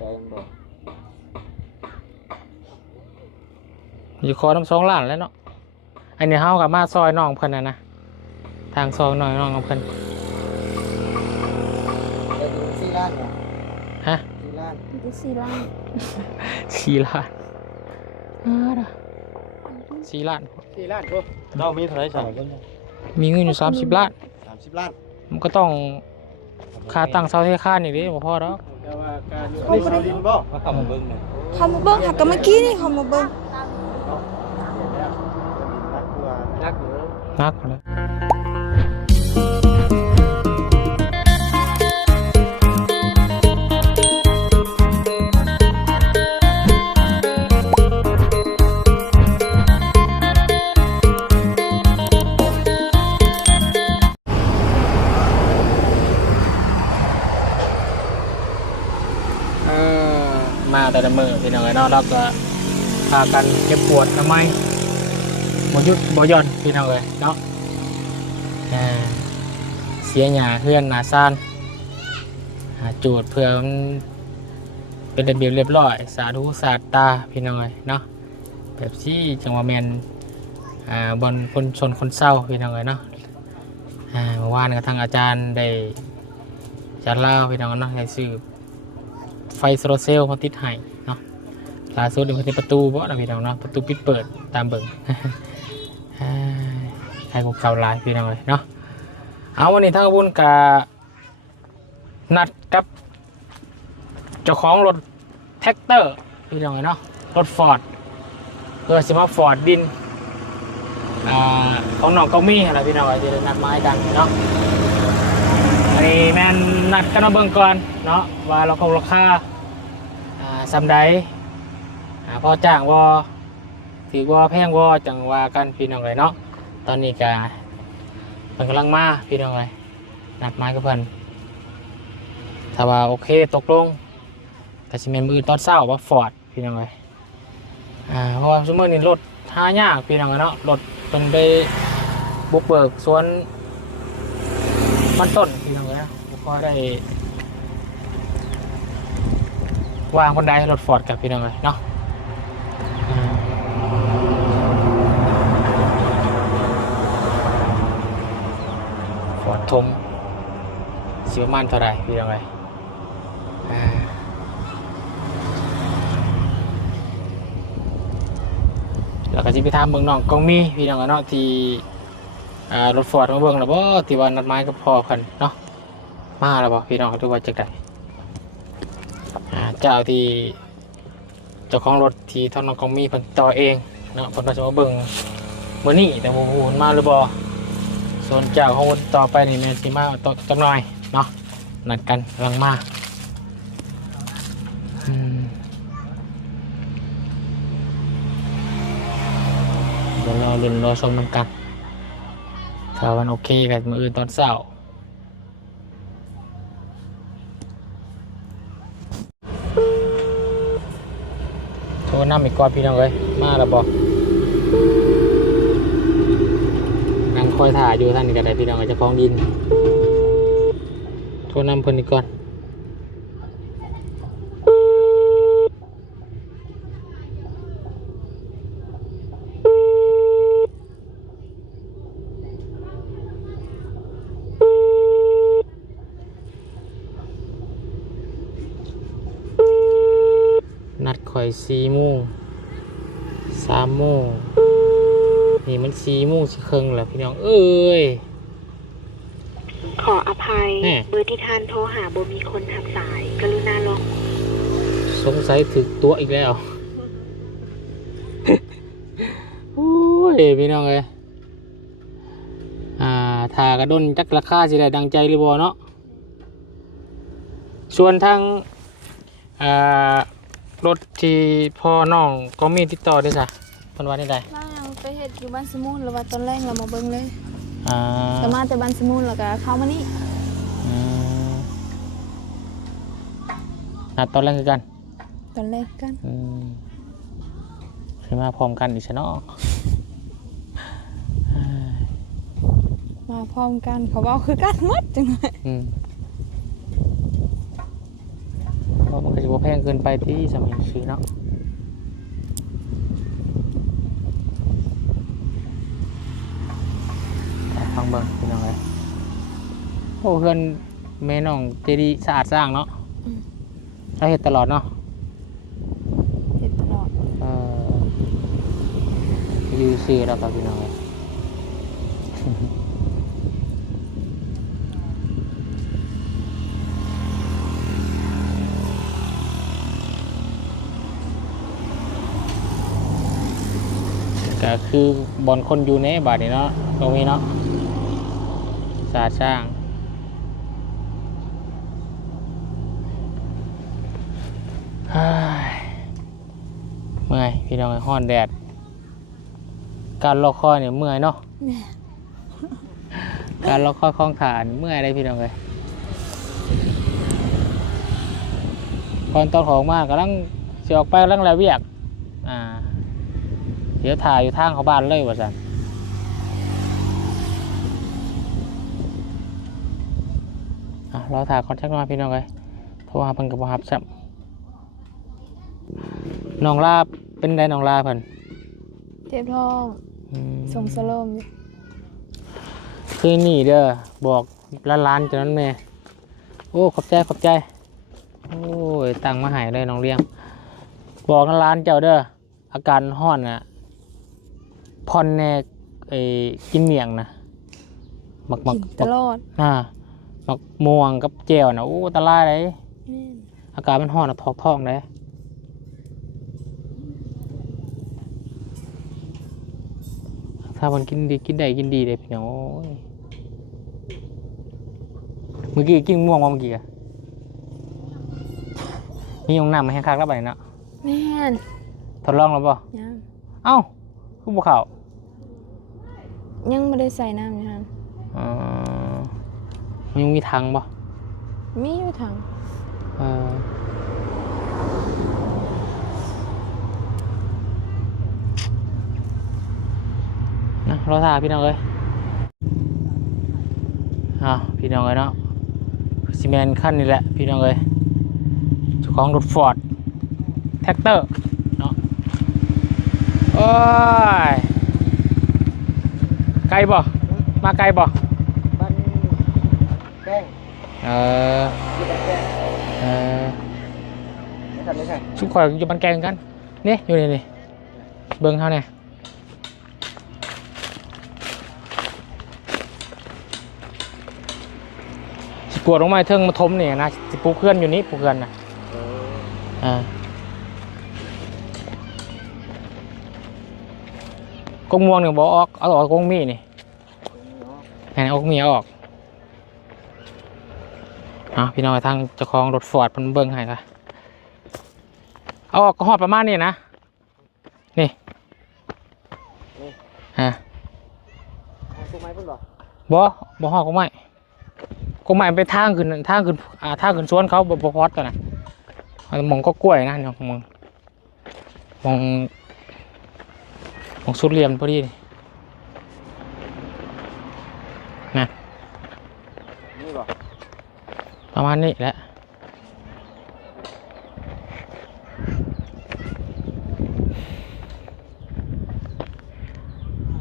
แต่ยังบอกอยู่คอน้ำ2 ล้านแล้วเนาะอันนี้เฮากับมาซอยน้องเพิ่นนะทางซอยน้องเพิ่นได้ดู4 ล้านเหรอฮะ4 ล้านได้4 ล้าน4 ล้าน4 ล้าน4 ล้านปุ๊บเรามีเท่าไหร่สั่งมีเงินอยู่30 ล้าน30 ล้านมันก็ต้องค่าตั้งเสาเทคานอีกดิบ่พอดอกแต่ว่าการนี่เสาดินบ่มาเข้ามาเบิ่งเนี่ย เขามาเบิ่งหักกันเมื่อกี้นี่เขามาเบิ่งนักอยู่นักเลยมาแต่ละมือพี่น้องไอ้นอกเราก็พากันเก็บปวดทำไมบ่หยุดบ่หย่อนพี่น้องเลยเนาะเสียหญ้าเฮือนหน้าซ่านจูดเพื่อมันเป็นระเบียบเรียบร้อยสาธุสาตาพี่น้องเลยเนาะแบบที่จังหวะแมนบนคนชนคนเศร้าพี่น้องเลยเนาะเมื่อวานกับทางอาจารย์ได้จัดเล่าพี่น้องเนาะให้ซื้อไฟโซลาร์เซลล์มาติดให้เนาะล่าสุดเป็นประตูบ่นะพี่น้องเนาะประตูปิดเปิดตามเบิ่งให้พวกเขาลายพี่น้องเลยเนาะเอาวันนี้ทางบุญกับนัดกับเจ้าของรถแท็กเตอร์พี่น้องเลยเนาะรถฟอร์ดเพื่อสิมาฟอร์ดดินของน้องก็มีอะไรพี่น้องจะนัดไม้กันเนาะอันนี้แม่นนัดกันมาเบิ่งก่อนเนาะว่าเราคงราคาสำใดพอจ้างวอถือว่าแพงวอจังว่ากันพี่น้องเลยเนาะตอนนี้ก็มันกำลังมาพี่น้องเลยนัดไม้กับเพิ่นถ้าว่าโอเคตกลงแต่สิเมนมือตอนเช้าว่าฟอร์ดพี่น้องเลยเพราะว่าซุมเมอร์นี่รถหายากพี่น้องเนาะรถเป็นไปบุกเบิกสวนมันต้นพี่น้องเลยนะก็ได้วางคนใดรถฟอร์ดกับพี่น้องเลยเนาะฟอร์ดทงเสียมันเท่าไรพี่น้องเลยแล้วก็จะไปทำเมืองน้องกองมีพี่น้องเนาะที่รถฟอร์ดมาเบิ่งแล้วบ่ที่ว่านัดไม้ก็พอกันเนาะมาแล้วบ่พี่น้องทุกวันจักได้เจ้าที่เจ้าของรถที่ท่านน้องกองมีเพิ่นต่อเองเนาะเพิ่นก็จะมาเบิ่งมื้อนี้แต่บ่ฮู้มาหรือบ่ส่วนเจ้าของคนต่อไปนี่แม่นสิมาต่อจักหน่อยเนาะนัดกันกำลังมาเดี๋ยวรอชมกันถ้าวันโอเคกันมื้ออื่นตอนเช้าโทรนำอีกก่อนพี่น้องเลยมาแล้วบอกนั่งคอยถ่ายอยู่ท่านนี่ก็ได้พี่น้องจะพ้องดินโทรนำเพิ่นอีกก่อนนัดข่อย4 โมง 3 โมงนี่มัน4 โมงสิครึ่งแล้วพี่น้องเอ้ยขออภัยเบอร์ที่ท่านโทรหาบ่มีคนรับสายกรุณาลองสงสัยถึกตัวอีกแล้วโอ้ยพี่น้องเอ้ยถ้ากระด้นจักราคาสิได้ดังใจหรือบ่เนาะส่วนทางรถที่พ่อน้องก็มีติดต่อได้จ้ะเพิ่นว่าได้เรายังไปเฮ็ดอยู่บ้านสมุนแล้วว่าตอนแรกเรามาเบิ่งเลยแต่มาแต่บ้านสมุนแล้วก็เข้ามานี่นัดตอนแรกคือกันตอนแรกกันคือมาพร้อมกันอีกซะเนาะมาพร้อมกันเขาบอกคือกันหมดจังไงเพราะมันก็จะ แพงเกินไปที่สำเร็จซื้อเนาะฟังเบิ่งพี่น้องเลยโอ้เพื่อนแม่น้องเจดีสะอาดสร้างเนาะเราเห็นตลอดเนาะ เห็นตลอด อยู่ซื้อแล้วครับพี่น้องเลยก็คือบอลคนอยู่ในบาทนี่เนาะตรงนี้เนาะสาช่างเมื่อยพี่น้องห้อนแดดการล็อกคอเนี่ยเมื่อยเนาะการล็อกคอคล้องขาเมื่อยอะไรพี่น้องเลยก่อนตอนของมากกำลังเสียออกไปกำลังแล้วเวียกเดี๋ยวถ่ายอยู่ทางเขาบ้านเลยว่าสันเราถ่ายคอนแทคมาพี่น้องเลยโทรหาเพิ่นกับฮับซ้ำน้องลาเป็นไดน้องลาเพิ่น เจ็บท้องส่งสโลม คือนี่เด้อบอกล้านๆจากนั้นแม่โอ้ขอบใจโอ้ยตังมาหายเลยน้องเลี้ยงบอกล้านเจ้าเด้ออาการห้อนน่ะพอนแน่กินเมี่ยงนะมักตลอดมักม่วงกับแจ่วนะโอ้ตะลายเลยอาการมันห้อนอ่ะท้องเลยถ้ามันกินดีกินดีเลยพี่น้องเมื่อกี้กินม่วงมาเมื่อกี้อะมียงน้ำมาให้คักแล้วไปเนาะแม่นทดลองแล้วป่ะยังเอ้าคือบุกเขายังไม่ได้ใส่น้ำนะฮะมันยังมีถังป่ะมีอยู่ถังนะรอถ่ายพี่น้องเลยพี่น้องเลยเนาะซีเมนต์ขั้นนี่แหละพี่น้องเลยเจ้าของรถฟอร์ดแท็กเตอร์เนาะโอ้ยไกลบ่มาไกลบ่บ้านแก้งไม่ใช่ชุกข่อยอยู่บ้านแกงกันนี่อยู่นี่เบิ้งเขาเนี่ยกวดลงมาเทิงมาทมเนี่ยนะสิปูเคลื่อนอยู่นี้ปูเคลื่อนนะกงม่วงหนึ่งบอกออกเอาออกกงมีนี่แอนออกมีเอาออกพี่น้องทางเจ้าของรถฟอร์ดมันเบิ้งให้ค่ะเอาออกก็หอดประมาณนี้นะนี่กงไม้พุ่นบ่บ่หอดกงไม้ไปทางขึ้นสวนเขาบ่พอดกันนะมองก็กล้วยนะเนี่ยมองสุดเหลี่ยมพอดีนะนี่บ่ประมาณนี้แหละ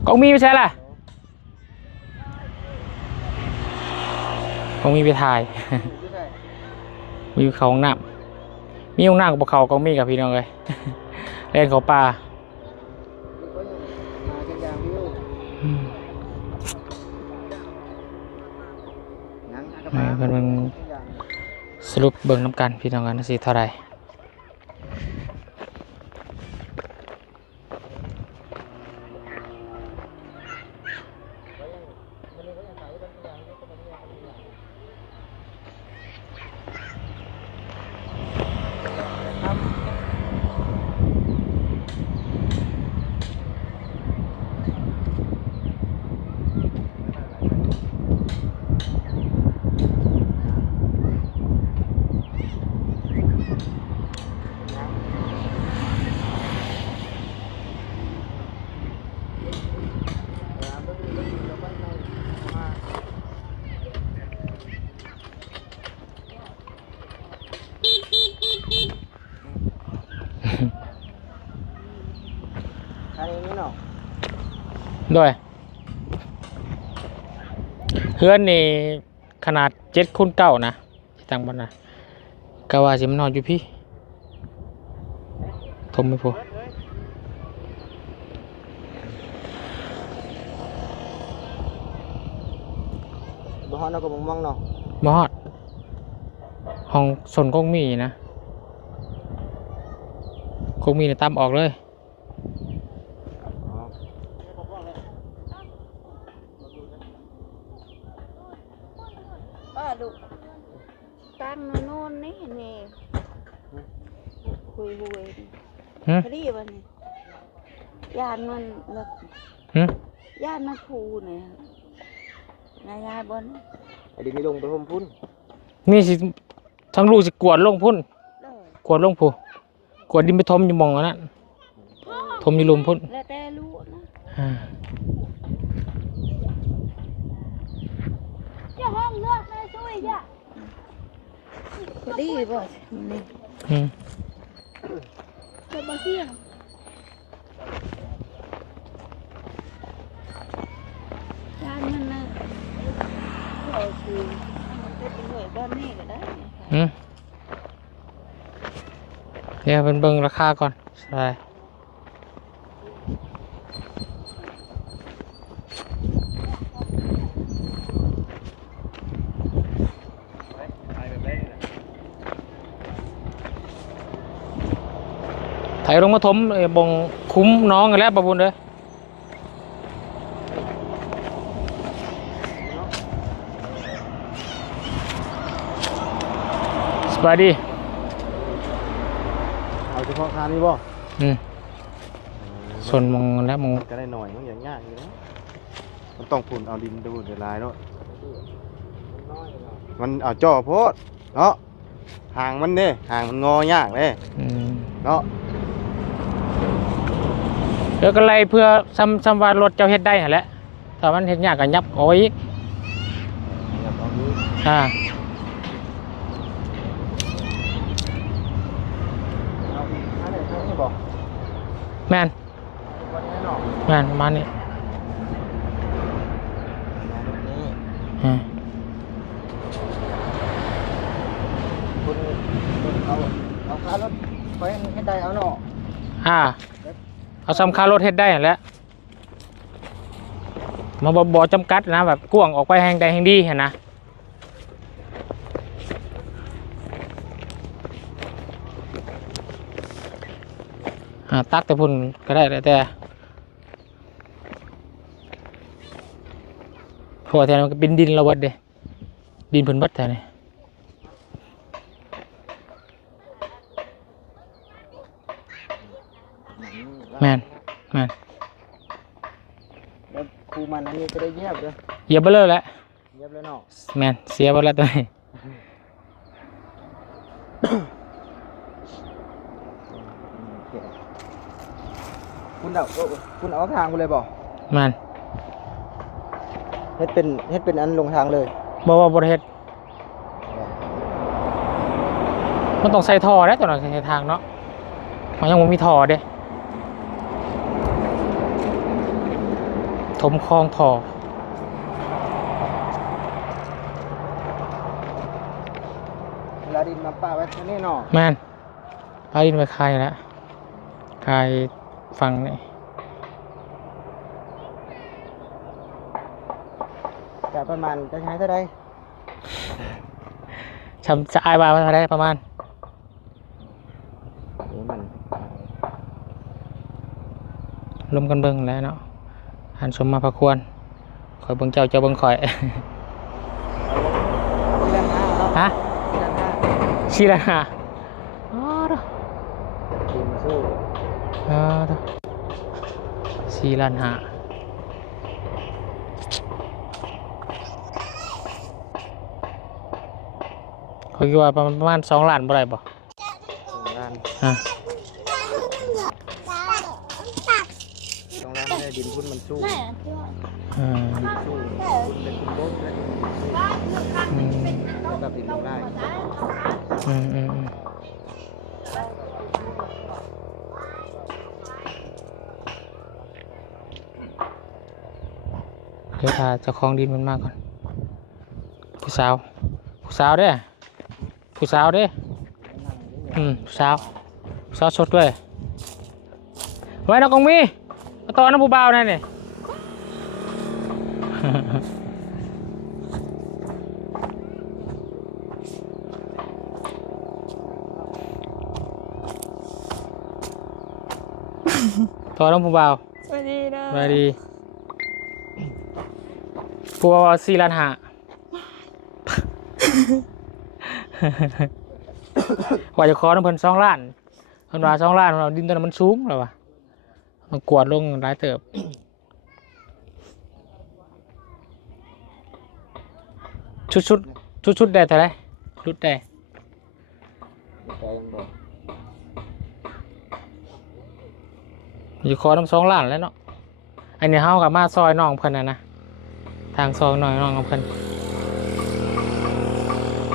กองมีไม่ใช่ล่ะกองมีไปถ่ายมีเขาห้องน้ำมีห้องน้ำกับเขากองมีกับพี่น้องเลยเล่นเขาป่ามันสรุปเบิ่งน้ำกันพี่น้องกันสิเท่าไร ด้วยเฮือนนี่ขนาด7x9นะตั้งบนนะกะว่าสิมันนอนอยู่พี่ทมไม่พอ บ่ฮอดเราก็มองเนาะ มอดห้องสนกงมีนะกงมีเนี่ยตามออกเลย ลูกตั้งโน่นนี่นี่คุยพอดีวันนี้ยานมันแบบยานมันพูเนี่ยยายบน ไอ้ดิมีลงไปห่มพุ่น นี่สิทั้งลูกสิกวดลงพุ่นกวดลงพูกวดดินไปทมอยู่หมองอันนั้นทมอยู่ลุมพุ่น แล้วแต่ลูกนะจะห้องเลือกแม่ช่วยจ้ะพอดีบ่นี่จะมาเที่ยงยานมันนะเราคือมันเป็นหน่วยบ้านนี่ก็ได้เดี๋ยวเป็นเบิ่งราคาก่อนใช่ไถลงมาถมบงคุ้มน้องกันแล้วปะบุญเลยสบายดีเอาเฉพาะคานนี่บ่ ส่วนมองแล้วมองก็ได้หน่อยมันอย่างยากอยู่นะมันต้องพุ่นเอาดินดูเดี๋ยวลายเนาะมันเอาจ่อโพดเนาะห่างมันเด้ห่างมันงอยากเลยเนาะเดี๋ยวก็ไล่เพื่อซ้ำว่ารถเจ้าเฮ็ดได้หั่นแหละถ้ามันเฮ็ดยากก็ยับเอาไว้อีกแม่นประมาณนี้คุณเอาคารถไปให้ได้เอาเนาะเอาซ้ำค่ารถเฮ็ดได้หั่นแหละมาบ่จำกัดนะแบบกว้างออกไปแห่งใดแห่งดีเห็นนะตักแต่พุ่นก็ได้แต่พอแทนมันก็เป็นดินระวัดเด้ดินพื้นวัดแทนนี่แม่นแล้วครูมันอันนี้จะได้เยียบเลยเหยียบไปเลยแหละเยียบเลยเนาะแม่นเสียไปแล้วตัวนี้คุณเอาทางไปเลยบ่มันเฮ็ดเป็นอันลงทางเลยบ่ว่าบ่เฮ็ดมันต้องใส่ท่อได้ตัวนั้นใส่ทางเนาะมันยังบ่มีท่อเด้ถมคลองท่อเวลาดินมาป้าไว้ที่นี่เนาะแม่นป้าดินไว้คายแล้วคายฟังนี่จะประมาณจะใช้เท่าไรจะอายบาเท่าไรประมาณลมกันเบิ่งแล้วเนาะหันสมมาพักควรคอยเบิ่งเจ้าเบิ่งคอยฮะชีละฮะ4 ล้าน5เขาคิดว่าประมาณ2 ล้านบ่ได้บ่2 ล้าน2 ล้านได้ดินพุ่นมันสู้สู้พุ่นเป็นพุ่นโบ๊ะแล้วดินสู้แบบดินลงได้ เดี๋ยวถ้าเจ้าของดินมันมาก่อนผู้สาวเด้ผู้สาวเด้ผู้สาวสดด้วยไว้นะกงมีมาต่อน้ำผู้เบาแน่นี่ต่อน้ำผู้เบา สวัสดีนะ สวัสดีผู้เบา4 ล้าน 5ว่าจะขอน้ำเพิ่น2 ล้านเพิ่นว่า2 ล้านเราดินตัวนั้นมันสูงแล้ววะมันกวดลงหลายเติบชุดได้เท่าไหร่ชุดได้ ใจมันบอก อยู่คอน้ำ2 ล้านแล้วเนาะอันนี้เฮากับมาซอยน้องเพิ่นนะทางซอยน้องของเพิ่น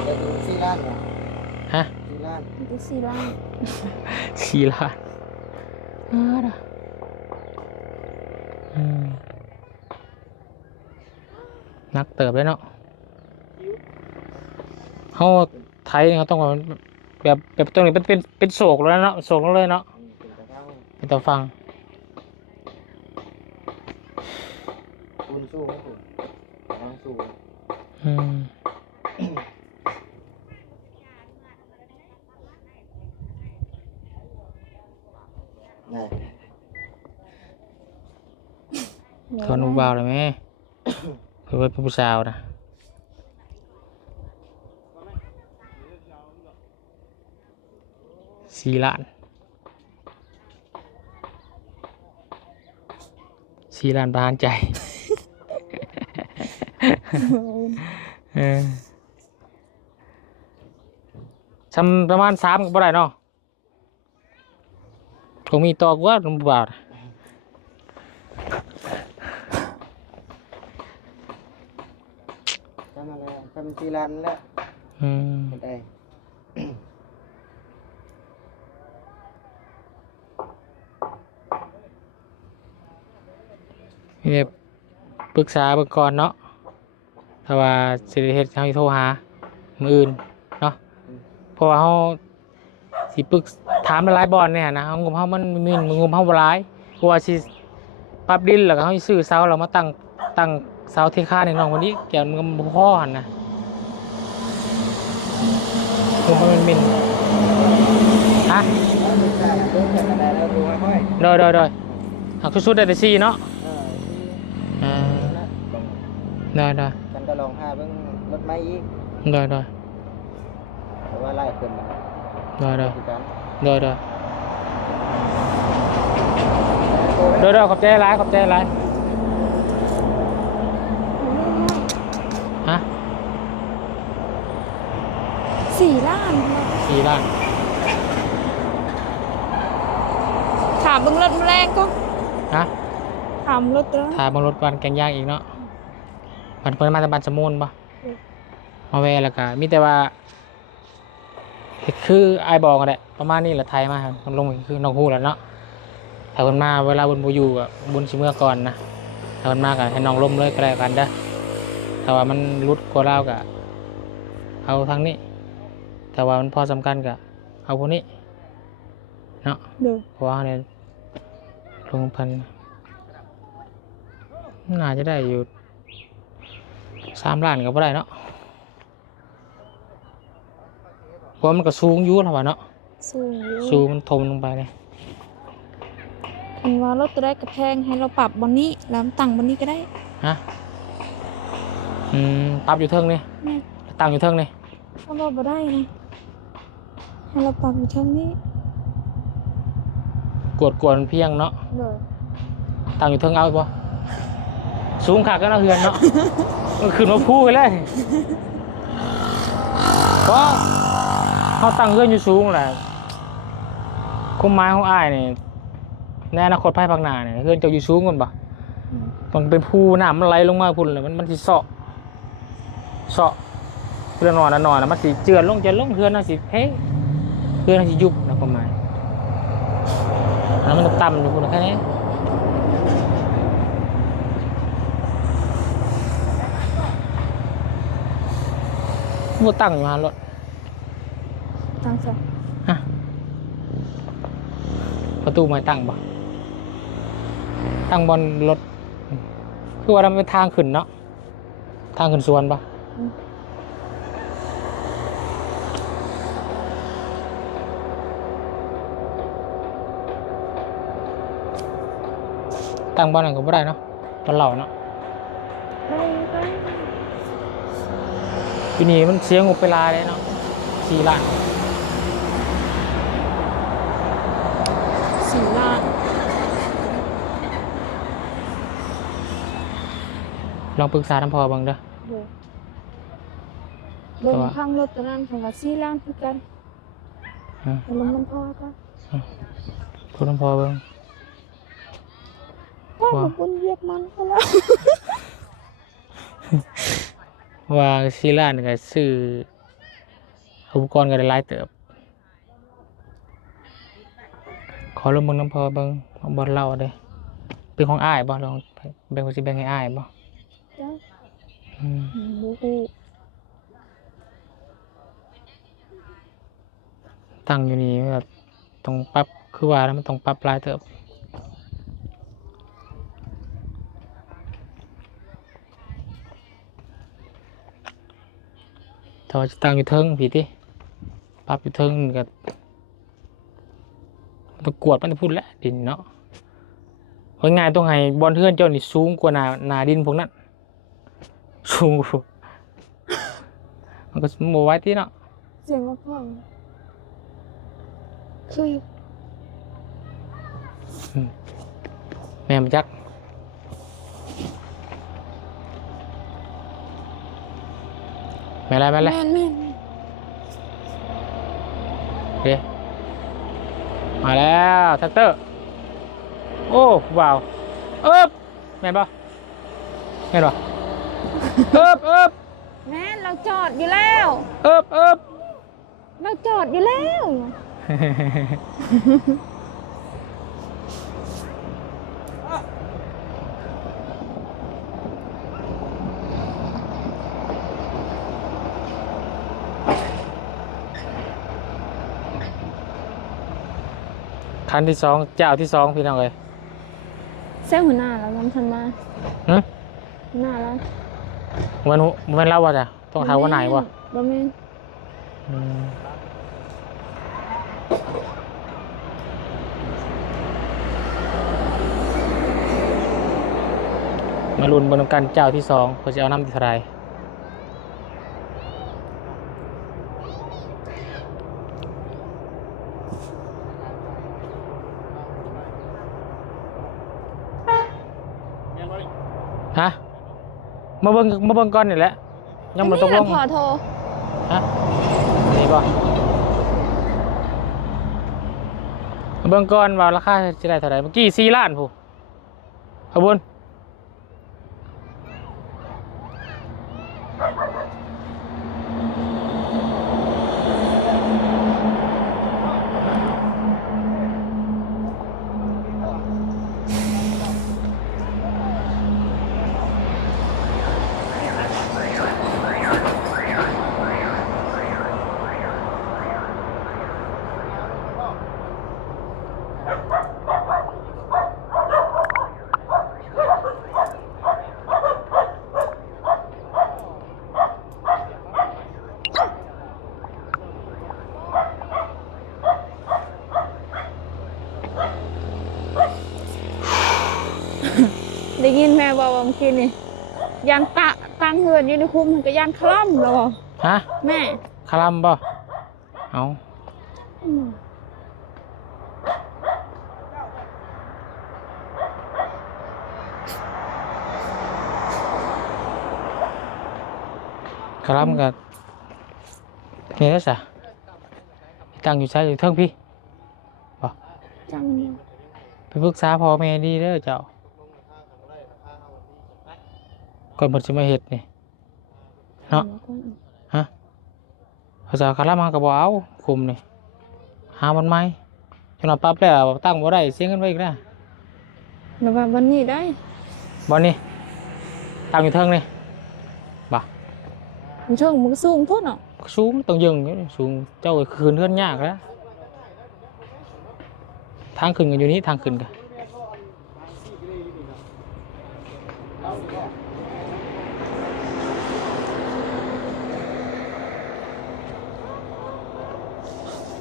จะดู4 ล้านเหรอ ฮะ 4 ล้าน ดูสิล่ะ 4 ล้านนักเติบเลยเนาะเขาไทยเขาต้องแบบตรงนี้เป็นโศกแล้วเนาะโศกแล้วเลยเนาะ เป็นกระทั่ง เป็นตัวฟัง คุณสู้ไหมคุณกระทั่งสู้ ไง ทอนอุบาวเลยไหมเพื่อเป็นผู้สาวนะ4 ล้าน4 ล้านบานใจทำประมาณ3ก็บ่ได้เนาะคงมีตอกว่าลำบาก ทำอะไรทำ4 ล้านแล้วไม่ได้ นี่ปรึกษาเบื้องก่อนเนาะถ้าว่าสิริเฮ็ดเขาสิโทรหามืออื่นเนาะเพราะว่าเขาสิปรึกถามหลายบอลเนี่ยนะเขางมเขามันมีงมเขาบ่หลายเพราะว่าสิปรับดินแล้วก็เขาสิซื้อเสาเรามาตั้งเสาเทคาในน้องคนนี้แกมันบ่พอหั่นนะงมมันมินฮะโดยหักสุดๆได้แต่4เนาะได้ กันก็ลองหาเบิ่งรถไม้อีก ได้ แต่ว่าไล่ขึ้นมา คือกัน ขอบใจหลายฮะ 4 ล้าน 4 ล้าน ถามเบิ่งรถแรงก็ ฮะ ถามรถแล้ว ถ่ายบางรถวันแกงย่างอีกเนาะมันเพิ่นมาจากบ้านสมุนปะมาแวแล้วก็มีแต่ว่าคือไอ้ายบอกกันแหละประมาณนี้แหละไทยมาครับมันลงคือน้องฮู้แล้วเนาะถ้าเพิ่นมาเวลาบุญบ่อยู่อ่ะบุญสิเมื่อก่อนนะถ้าเพิ่นมาก็ให้น้องล้มเลยก็แล้วกันเด้อแต่ว่ามันรุดกว่าเราก็เอาทางนี้แต่ว่ามันพอสำคัญก็เอาพวกนี้เนาะ เด้อ เพราะว่าเนี่ยลงพันน่าจะได้อยู่3 ล้านก็บ่ได้เนาะเพราะมันก็สูงอยู่แล้วว่าเนาะ สูงอยู่ สูงมันถมลงไปเลย คันว่ารถตัวได้กระแพงให้เราปรับบนนี้แล้วตั้งบนนี้ก็ได้ ฮะปรับอยู่เทิงนี่ แม่ ตั้งอยู่เทิงนี่ ถ้าเราบ่ได้นะให้เราปรับอยู่ทางนี้ กวดมันเพียงเนาะ เด้อ ตั้งอยู่เทิงเอาบ่สูงขาก็น่าเฮือนเนาะ มันขึ้นมาพูกันเลยเพราะเขาตั้งเฮือนอยู่สูงแหละคุ้มไม้ของอ้ายนี่ในอนาคตภายภาคหน้าเนี่ยเฮือนเจ้าอยู่สูงกันบ่มันเป็นภูน้ำมันไหลลงมาพุ่นเลยมันสิเสาะเพื่อนนอนนะมันสิเจือนลงเพื่อนน่ะสิเพ่เพื่อนน่ะสิยุบนะประมาณแล้วมันต่ำอยู่พุ่นแค่นี้ บ่ตั้งอยู่หารถ ตั้งซะ ฮะประตูไม้ตั้งบ่ตั้งบนรถคือว่ามันเป็นทางขึ้นเนาะทางขึ้นสวนบ่ตั้งบอลนั่นก็บ่ได้เนาะบอลเหล่าเนาะ ไป ปีนี้มันเสียงบไปลายเลยเนาะ4 ล้าน 4 ล้าน ลองปรึกษาทางพ่อเบิ่งเด้อ เบิ่งข้างรถตอนนั้นของว่า4 ล้านคือกัน อืม ลงมันพอก็ พูดทางพ่อเบิ่ง พ่อบุญเหยียบมันก็แล้ว ว่า4 ล้านก็ซื้ออุปกรณ์ก็ได้หลายเติบขอลงเบิ่งน้ำพ่อเบิ่งบอลเหล่าเด้อเป็นของอ้ายบ่ลองแบ่งสิแบ่งให้อ้ายบ่ จ้ะ อืม บ่ฮู้ ตั้งอยู่นี่แบบต้องปรับคือว่าแล้วมันต้องปรับหลายเติบถ้าว่าจะตั้งอยู่เทิงพี่ติปรับอยู่เทิงก็ต้องกวดมันจะพูดแล้วดินเนาะว่าง่ายต้องให้บอลเทือนเจ้านี่สูงกว่าหนาดินพวกนั้นสูงกว่ามันก็โมไว้ที่เนาะ เสียงว่าพ่อคือ แม่มาจักแม่อะไรแม่อะไร แม่น โอเคมาแล้วแท็กเตอร์โอ้ว้าวแม่นปะแม่นปะแม่นเราจอดอยู่แล้ว เราจอดอยู่แล้ว คันที่สองเจ้าที่สองพี่น้องเลย เส้นหัวหน้าเรานำทันมา หัวหน้าเรา มันเล่าว่าจ้ะต้องถามว่าไหนวะ บ่แม่น มาลุ้นบนกันเจ้าที่สองเขาจะเอาน้ำที่เท่าไรฮะมาเบิ่งก่อนนี่แหละยังมาตกลง พอโทร ฮะนี่ป่ะเบิ่งก่อนว่าราคาจะได้เท่าไหร่เมื่อกี้4 ล้านผู้ขบวนได้ยินแม่บอกว่าเมื่อกี้นี่ยันตั้งเฮือนอยู่ในคุมมันก็ยันคล่ำแล้ว ฮะ แม่ คลัมบ่เอาคลัมกับนี่แล้วสะตั้งอยู่ใช้อยู่เทิงพี่บ่ จัง ไปปรึกษาพ่อแม่ดีเด้อเจ้าก่อนผมจะมาเห็ดนี่เนาะฮะภาษาคารามากับเอาคุมนี่หามันไหมจนเราปรับแล้วตั้งบ่ได้เสียเงินไว้อีกแล้ว แล้วว่าวันนี้ได้ บอลนี่ตั้งอยู่เทิงนี่บ่ มันช่วงมันก็สูงโทษเนาะ สูงต้องยึงอยู่สูงเจ้าคืนเฮือนยากแล้วทางขึ้นกันอยู่นี้ทางขึ้นกัน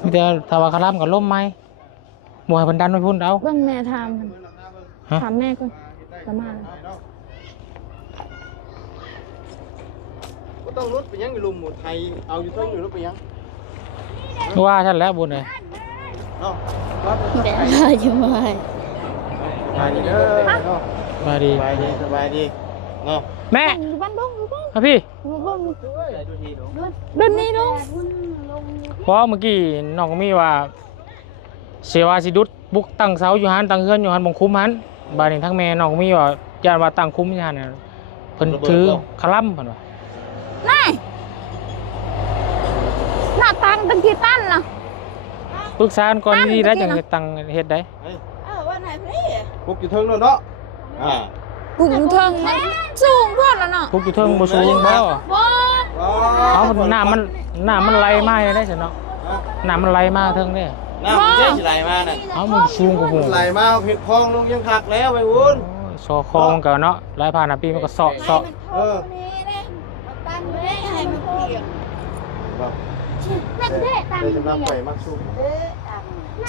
มีแต่ถ้าว่าคาร่ำกับล่มไหมมวยพันดันไม่พุ่นเอา เบิ่งแม่ถามถามแม่ก่อนจะมาเลย ก็ต้องรถไปยังอยู่ลุมหมดไทยเอาอยู่เทิงอยู่รถไปยัง ว่าฉันแล้วบุญเลย เนาะ แม่มาจะมา สบายดีเด้อเนาะ มาดี สบายดีเนาะ แม่ อยู่บ้านบ้องอยู่บ้าน ครับพี่ อยู่บ้าน ดูทีดู รุ่นนี้ลูก เพราะเมื่อกี้น้องก็มีว่าเสียว่าสิดุดบุกตั้งเสาอยู่หันตั้งเฮือนอยู่หันบงคุ้มหันบาดนี้ทั้งแม่น้องก็มีว่าญาติว่าตั้งคุ้มอยู่หันน่ะเพิ่นถือคลัมเพิ่นว่า นายหน้าตังตั้งกี่ตันล่ะ ปรึกษากันก่อนดีๆแล้วจังเฮ็ดตั้งเฮ็ดได้ วันไหนพี่ พวกอยู่เทิงแล้วเนาะกูถึงเทิงมันสูงพอแล้วเนาะ พวกอยู่เทิงบ่สูงบ่เอาน้ามันไหลมาได้ซั่นเนาะน้ามันไหลมาเทิงเด้ น้ำมันเจ๊สิไหลมาน่ะ เอามันสูงกว่าหมู่ ไหลมาเห็ดคลองลงยังหักแล้วไปวุ้น ซอคองก็เนาะหลายผ่านปีมันก็เซาะ เออ ตันไม่ให้มันเปียก นั่นเด้ตันจะมาไฟมากสูง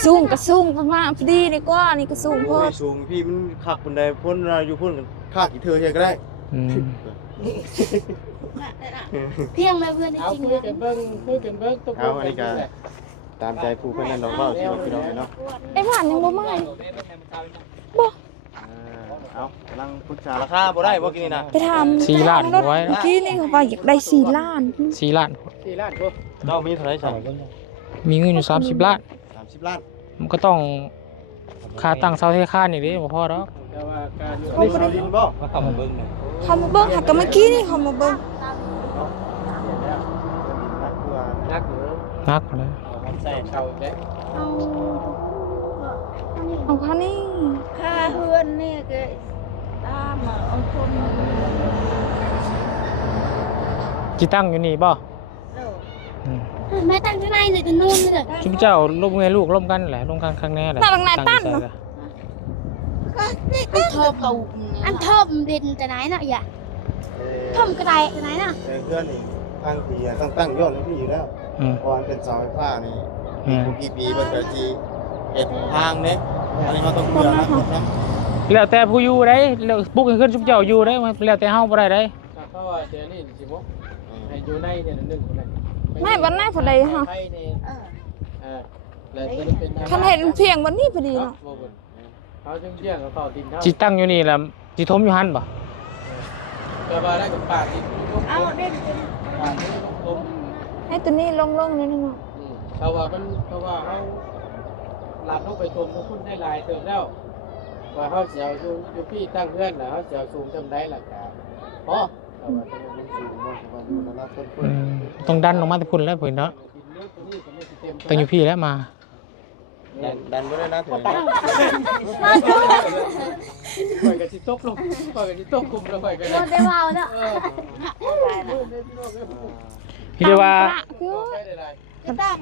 สูงก็สูงประมาณพอดีนี่กว่านี่ก็สูงพอ สูงพี่มันขักบนไดพ่นเราอยู่พ่นกันข้ากี่เธอใช่ก็ได้ อืม เพียงเลยเพื่อนจริงเลย เอาอันนี้กันตามใจผู้เพื่อนนั่นเราเล่าชีวิตพี่น้องเนาะ ไอ้ผ่านยังบ่มา เอากำลังปรึกษาราคาบ่ได้บ่กินนี่นะ ไปถาม 4 ล้านไว้ เมื่อกี้นี่เขาว่าอยากได้4 ล้าน 4 ล้าน เรามีเท่าไหร่สั่ง มีเงินอยู่30 ล้าน 30 ล้าน มันก็ต้องค่าตั้งเสาเทค่านี่เด้บ่พอดอก นี่ชาวดินบ่มาเข้ามาเบิ่งเนี่ย เขามาเบิ่งหากเมื่อกี้นี่เขามาเบิ่ง นักเลย เอาคันนี้ ค่าเพื่อนนี่ก็ตามเอาคน จิตั้งอยู่นี่บ่อืม แม่ตั้งที่ไหนเลยจะนู่นเลย ชุบเจ้าร่วมไงลูกร่วมกันแหละร่วมกันครั้งแน่แหละ หน้าบางนายตั้น อยู่ เนาะ ไสล่ะ เทิบเอาอันเทิบดินจะไหนน่ะอย่าเทิบกระไดจะไหนน่ะ เพื่อนนี่ทางที่ต้องตั้งยอดเลยพี่อยู่แล้ว อืม ก่อนเป็นเสาไฟฟ้านี่ อืม กี่ปีเบิ่งแต่ทีเอ็ดทางเด้อันนี้เขาต้องเบื่อนะหมดนะ แล้วแต่ผู้อยู่ได้แล้วปลุกให้ขึ้นชุบเจ้าอยู่ได้แล้วแต่เฮาบ่ได้ได้ เพราะว่าเดี๋ยวนี้สิบ่ให้อยู่ในเนี่ยนึงคนนั้น ไม่วันไหนพอดีฮะ ไทยนี่แล้วจะเป็น คันเห็นเพียงวันนี้พอดีเนาะ บ่บ่เขาจึงเรียกเขาดินเท่า จิตั้งอยู่นี่แล้วจิทมอยู่หั่นบ่ แต่ว่าได้กับปากที่ เอาเด่น ปากที่ผม ให้ตัวนี้ลงๆนิดนึงเนาะ เขาว่ามันเขาว่าเขาหลับลงไปตมคุณได้หลายเติมแล้วว่าเขาเสียวอยู่พี่ตั้งเพื่อนน่ะเขาเสียวสูงจำได้ล่ะครับพอเขาว่าจะมันสูงมากว่าอยู่ระดับต้น อืมต้องดันออกมาแต่พุ่นแล้วพุ่นเนาะ ตัวนี้ก็ไม่สิเต็ม ต้องอยู่พี่แล้วมา ดันไม่ได้นะถึง ปล่อยกันสิตกลงปล่อยกันสิตกคุมแล้วปล่อยกัน ได้เบาเนาะ พี่เรียกว่า จะตั้ง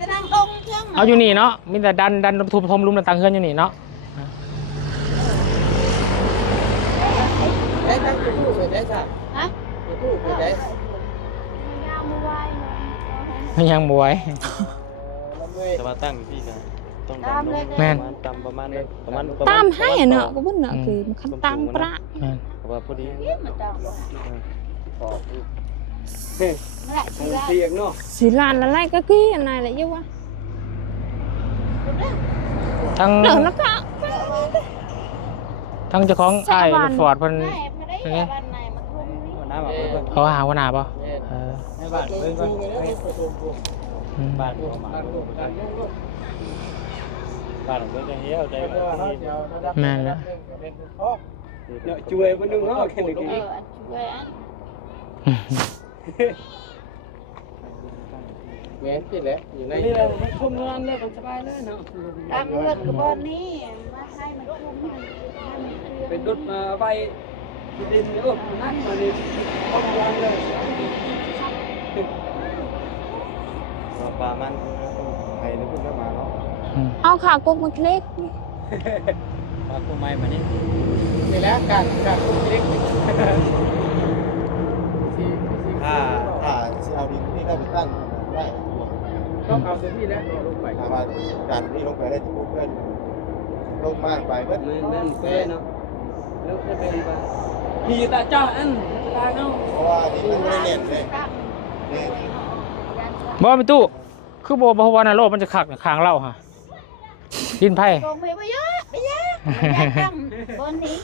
จะตั้งลงเครื่อง เอาอยู่นี่เนาะมีแต่ดันทุบทมลุมตั้งเฮือนอยู่นี่เนาะ ได้ตั้งตู้ไปได้จ้ะ ฮะ ตู้ไปได้ ยาวมาไว้ มันยังบ่ไหว จะมาตั้งอยู่พี่นะต้อง ตามเลย แม่น ต่ำประมาณ ตามให้เนาะก็บ่เนาะคือมันคันตามประ แม่น เพราะว่าพอดี มันจะ เพียงเนาะ 4 ล้านละไรก็กี้อันไหนละอยู่วะ ทั้ง เดี๋ยวแล้วก็ ทั้งเจ้าของอ้ายฟอร์ดเพิ่น ไม่ได้วันไหนมาทุ่มนี้ น้ำแบบเพิ่น เขาหาหัวหน้าบ่เออ ในบ้านเพิ่นก็ให้ประตู อืม บ้านของมาบ้านของเพิ่นจะเหี้ยวใจ แม่นแล้ว เนาะช่วยเพิ่นนึงเนาะแค่นี้ ช่วยอัน แม่นสิแหละอยู่ในนี่มันคุมงานเลยสบายเลยเนาะ ตั้งเลือดกระบอกนี้มาให้มันทุ่ม เป็นดุดมาไว้ดินโอ้นั่นมานี่คุมงานเลย ปลามันไข่นี่เพิ่งได้มาเนาะ เอาขากบมันเล็ก ปลาตัวใหม่มานี่ นี่แหละการเล็ก ถ้าเอาดินนี่ได้ไปตั้งได้ ต้องเอาตัวนี้แล้วลงไป ถ้าว่าดันนี่ลงไปได้ที่เพื่อนลงมากไปเบิ้ล นั่นเฟ้เนาะแล้วจะเป็นปลาพี่ตาจ้าอันตาเนาะ เพราะว่าดินมันไม่ได้เน่นเลยนี่ บ่มีตู้คือบ่เพราะว่าในโลกมันจะขักข้างเราฮะดินไผ่ โกงไปเยอะไปเยอะอย่าจังบนนี้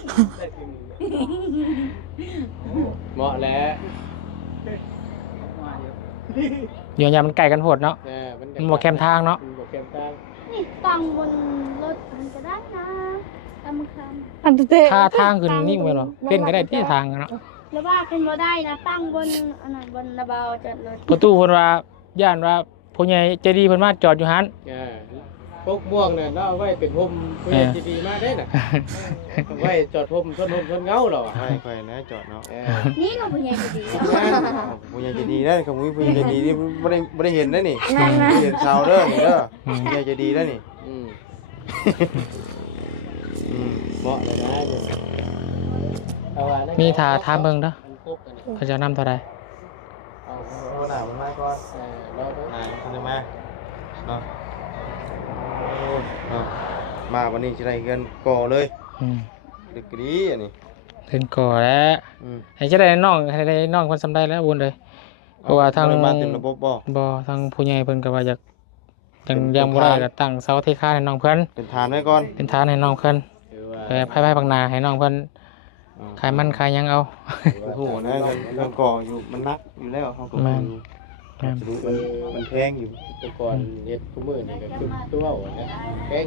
เหมาะแล้ว เดี๋ยวยามมันไกลกันโหดเนาะมันบ่แคมทางเนาะ บ่แคมทาง นี่ตั้งบนรถมันจะได้นะตำค อันเตะ ถ้าทางขึ้นนิ่งไปหรอเล่นก็ได้ที่ทางเนาะ ำแล้วว่าเป็นบ่ได้นะตั้งบนอันนั้นบนระเบาจัดรถ ประตูเพิ่นว่าย่านว่าผู้ใหญ่ใจดีเพิ่นมาจอดอยู่หัน พวกม่วงเนี่ยเราเอาไว้เป็นห่มเพื่อจะดีมากได้น่ะไว้จอดห่มชนเงาหรอ ใช่ไปนะจอดเนาะ นี่ก็ผู้ใหญ่ดี ผู้ใหญ่จะดีได้ขมุ้ยผู้ใหญ่จะดีนี่ไม่ได้เห็นได้นี่ นั่นนะ เห็นชาวเด้อนี่เด้อผู้ใหญ่จะดีได้นี่ เหมาะเลยนะ มีท่าถามเบิ่งเด้อเขาจะนำเท่าใด เอาหน้ามันมาก่อนหน้ามันจะมาเนาะมาวันนี้จะได้เงินก่อเลย อืม ดึกดีอันนี้ ถึงก่อแล้วให้จะได้น้องให้ได้น้องเพิ่นสำได้แล้วบุญเลยเพราะว่าทาง มาเต็มระบบบ่ บ่ทางผู้ใหญ่เพิ่นก็ว่าอยากยังบ่ได้ก็ตั้งเสาเทคานให้น้องเพิ่น เป็นฐานไว้ก่อน เป็นฐานให้น้องเพิ่นไผบักหน้าให้น้องเพิ่นขายมันขายหยังเอา โอ้โหนะเงินก่ออยู่มันนักอยู่แล้วเขาก็มันแพงอยู่ ตัวก่อนเฮ็ดทุกมื้อนี่ก็คือตัวเอาเนี่ยแพง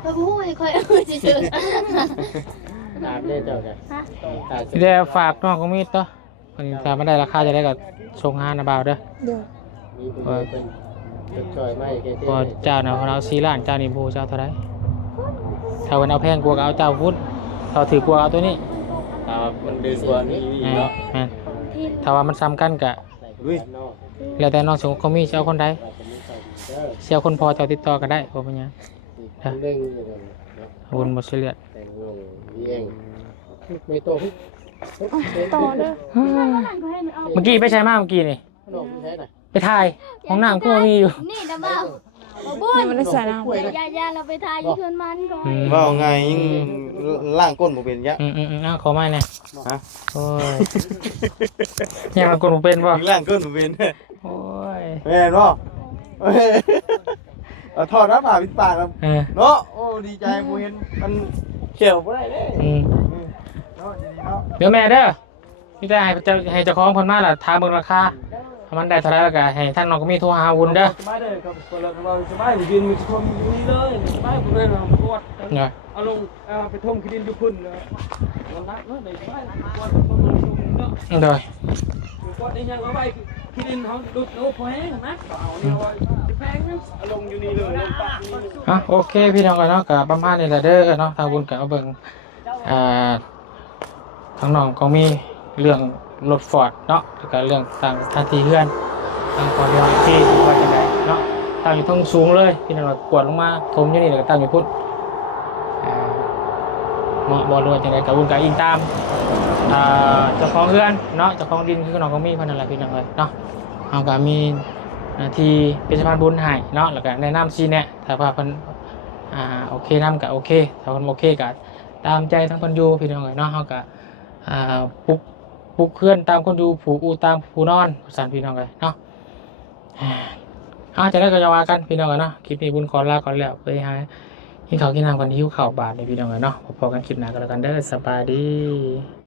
เคยพูดเคยซื่อ ตามได้เจ้าจ้ะ สิได้ฝากน้องก็มีต่อเพิ่นถ้ามันได้ราคาจะได้ก็ส่งหาหน้าบ่าวเด้อ เดี๋ยว มีผู้เป็นช่วยไม่แก่ พอเจ้าน่ะเรา4ล้านเจ้านี่บ่เจ้าเท่าใดถ้าวันเอาแพงกว่าก็เอาเจ้าพุทธถ้าถือกว่าเอาตัวนี้ มันดื้อกว่านี้ เนาะถ้าว่ามันซ้ำกันก็ อุ้ย แล้วแต่น้องสงเขามีเจ้าคนใดเสียคนพอเจ้าติดต่อก็ได้บ่เป็นหยัง เร่ง บุญบ่สิเลือด แต่งงงเองไม่โตพี่ ต่อเด้อ เมื่อกี้ไปใช้มาเมื่อกี้นี่ ขนมใช่ไหม ไปถ่ายห้องน้ำก็มีอยู่ นี่นะบ่าวบุญ มันได้ใส่น้ำ ยาเราไปทายยี่คืนมันก่อน ว่าไงยิ่งล่างก้นบ่เป็นยะ เอาขอไม่เนี่ย ฮะ โอ้ยยังมากดผมเป็นป่ะ ล่างก้นบ่เป็น โอ้ย แม่นบ่เอาทอดน้ำผ่าปิดปากเนาะโอ้ดีใจบ่เห็นมันเขียวบ่ได้เด้เนาะดีเนาะ เดี๋ยวแม่เด้อพี่ได้ให้เจ้าของคนมาล่ะถามเบิ่งราคาถ้ามันได้เท่าไรแล้วก็ให้ท่านน้องก็มีโทรหาวุ้นเด้อ สบายเลยครับคนละเราสบายยืนมีทมอยู่นี่เลยสบายผมเลยนะปวด เนี่ย เอาลงไปทมขี้ดินอยู่พุ่นเลยมันนักเนาะได้สบายปวดคนมันลงเนาะ เด้อ ปวดได้ยังเอาไว้ขี้ดินเขาดุดโอ้พอแห้งนะเอาเนี่ยว่าจะแพงนะเอาลงอยู่นี่เลยลงปากนี่ โอเคพี่น้องกันเนาะกับประมาณนี้แหละเด้อเนาะทางวุ้นก็เอาเบิ่งทางน้องก็มีเรื่องรถฟอร์ดเนาะแล้วก็เรื่องต่างท่าทีเพื่อนทางความเร็วที่ว่าจะได้เนาะตั้งอยู่ทั้งสูงเลยพี่น้องกวดลงมาถมอยู่นี่แล้วก็ตั้งอยู่พุ่นเหมาะบอลด้วยจะได้กับวุ้นกับอิงตามเจ้าของเพื่อนเนาะเจ้าของดินคือน้องก็มีพันอะไรพี่น้องเลยเนาะเอาก็มีที่เป็นสะพานบุญให้เนาะแล้วก็แนะนำซีเนี่ยถ้าว่าเพิ่นโอเคนำก็โอเคถ้าเพิ่นโอเคก็ตามใจทั้งคนอยู่พี่น้องเลยเนาะเฮาก็ปลุกเคลื่อนตามคนอยู่ผูกอูตามผู้นอนสั่นพี่น้องเลยเนาะจะได้ก็จะว่ากันพี่น้องเลยเนาะคลิปนี้บุญขอลาก่อนแล้วไปหากินข้าวกินน้ำกันหิวข้าวบาทในพี่น้องเลยเนาะพอกันคลิปหน้ากันแล้วกันเด้อสบายดี